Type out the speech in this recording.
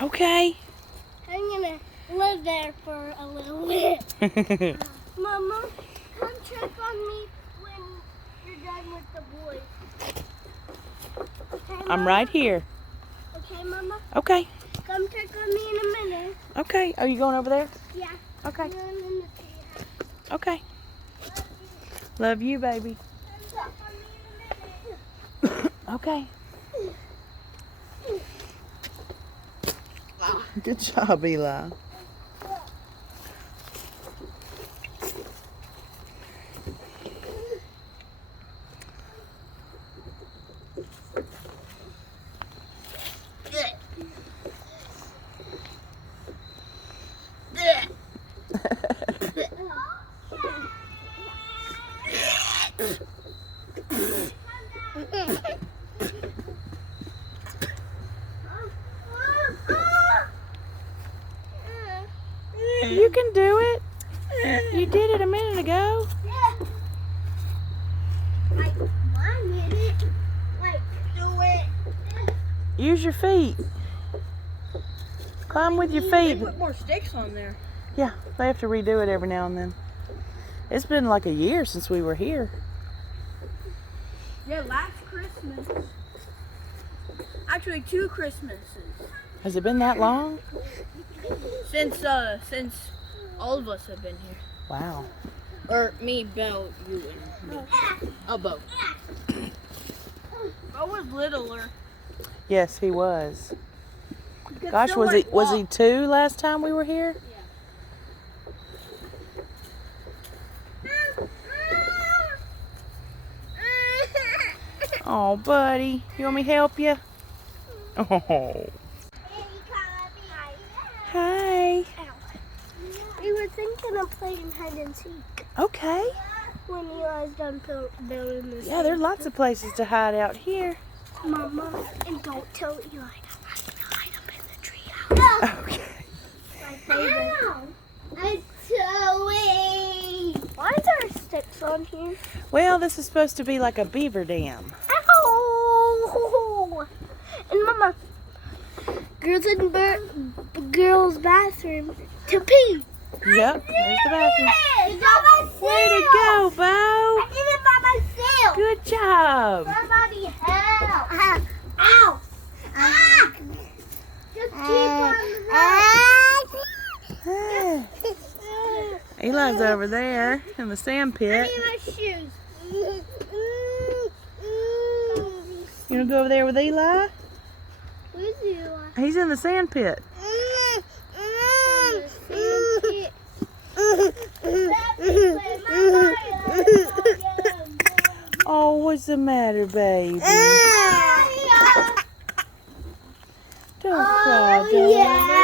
Okay. I'm gonna live there for a little bit. Mama, come check on me when you're done with the boys. Okay, Mama? I'm right here. Okay, Mama? Okay. Come check on me in a minute. Okay. Are you going over there? Yeah. Okay. I'm going in the tree house. Okay. Love you, baby. Come check on me in a minute. Okay. Good job, Eli. You can do it. You did it a minute ago. Like 1 minute. Like, do it. Use your feet. Climb with your feet. Put more sticks on there. Yeah, they have to redo it every now and then. It's been like a year since we were here. Yeah, last Christmas. Actually, 2 Christmases. Has it been that long? Since all of us have been here. Wow. Or me, Belle, you, and me. Oh, Bo. Bo was littler. Yes, he was. Gosh, was he 2 last time we were here? Oh, buddy. You want me to help you? Oh. Hi. We were thinking of playing hide and seek Okay. when you guys done building this. Yeah, there are lots of places to hide out here. Mama, and don't tell Eli. I'm gonna hide up in the treehouse. Okay. My favorite. I'm towing. Why is there sticks on here? Well, this is supposed to be like a beaver dam. Ow! And Mama, girls' bathroom to pee. Yep, there's the bathroom. Way to Way go, Bo. I did it by myself. Good job. Somebody help. Ow. Ah. Just keep on Ah. Eli's over there in the sand I pit. need my shoes. You want to go over there with Eli? Who's Eli? He's in the sand pit. Oh, what's the matter, baby? Don't cry, darling.